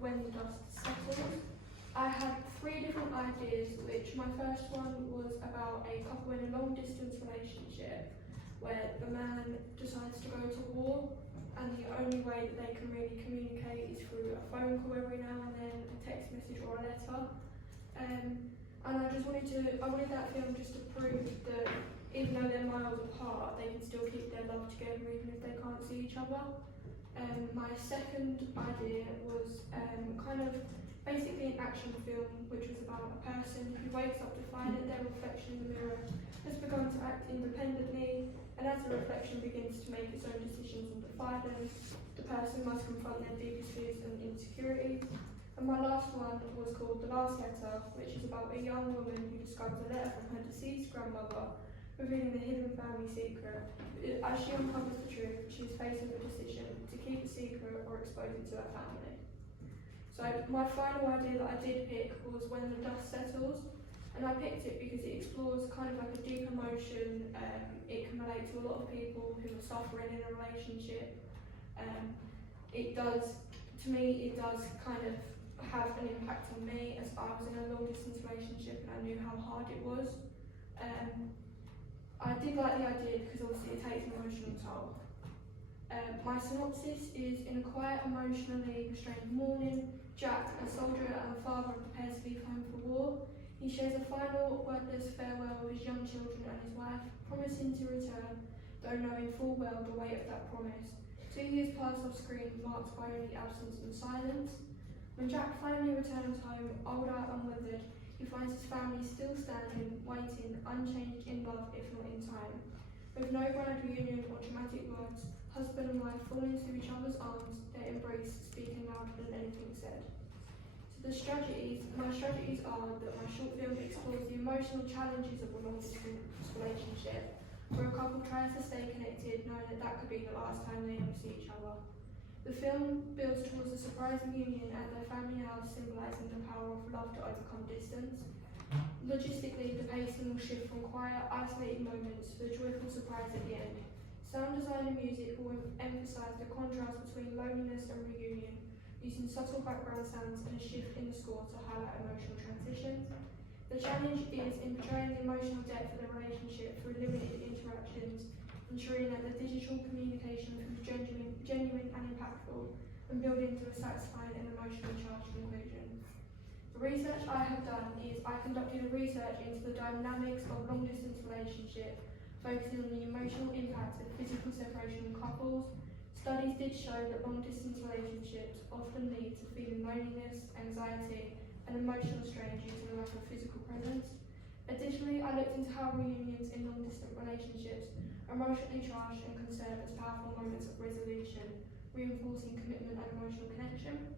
When the Dust Settles. I had 3 different ideas, which my first one was about a couple in a long distance relationship where the man decides to go to war, and the only way that they can really communicate is through a phone call every now and then, a text message or a letter. And I wanted that film just to prove that even though they're miles apart, they can still keep their love together even if they can't see each other. My second idea was kind of basically an action film, which was about a person who wakes up to find that their reflection in the mirror has begun to act independently, and as the reflection begins to make its own decisions and defy them, the person must confront their deepest fears and insecurities. And my last one was called The Last Letter, which is about a young woman who discovers a letter from her deceased grandmother, revealing the hidden family secret. As she uncovers the truth, she is faced with a decision to keep it secret or expose it to her family. So my final idea that I did pick was When the Dust Settles, and I picked it because it explores kind of like a deep emotion. It can relate to a lot of people who are suffering in a relationship. It does kind of have an impact on me, as I was in a long distance relationship and I knew how hard it was. I did like the idea because obviously it takes an emotional toll. My synopsis is: in a quiet, emotionally restrained morning, Jack, a soldier and father, prepares to leave home for war. He shares a final wordless farewell with his young children and his wife, promising to return, though knowing full well the weight of that promise. 2 years pass off screen, marked by only absence and silence. When Jack finally returns home, older and withered, he finds his family still standing, waiting, unchanged in love if not in time. With no grand reunion or dramatic words, husband and wife fall into each other's arms, their embrace speaking louder than anything said. So my strategies are that my short film explores the emotional challenges of a long distance relationship, where a couple tries to stay connected, knowing that could be the last time they ever see each other. The film builds towards a surprising union at their family house, symbolising the power of love to overcome distance. Logistically, the pacing will shift from quiet, isolated moments to a joyful surprise at the end. Sound design and music will emphasise the contrast between loneliness and reunion, using subtle background sounds and a shift in the score to highlight emotional transitions. The challenge is in portraying the emotional depth of the relationship through limited interactions, ensuring that the digital communication becomes genuine and impactful, and building to a satisfying and emotionally charged conclusion. The research I have done is I conducted a research into the dynamics of long-distance relationship, focusing on the emotional impact of physical separation in couples. Studies did show that long-distance relationships often lead to feeling loneliness, anxiety, and emotional strain due to the lack of physical presence. Additionally, I looked into how reunions in long-distance relationships are emotionally charged and can serve as powerful moments of resolution, reinforcing commitment and emotional connection.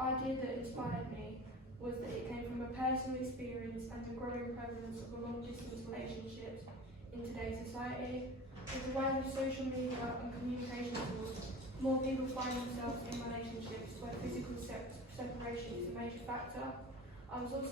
The idea that inspired me was that it came from a personal experience and the growing prevalence of long-distance relationships in today's society. With the rise of social media and communication tools, more people find themselves in relationships where physical separation is a major factor. I was also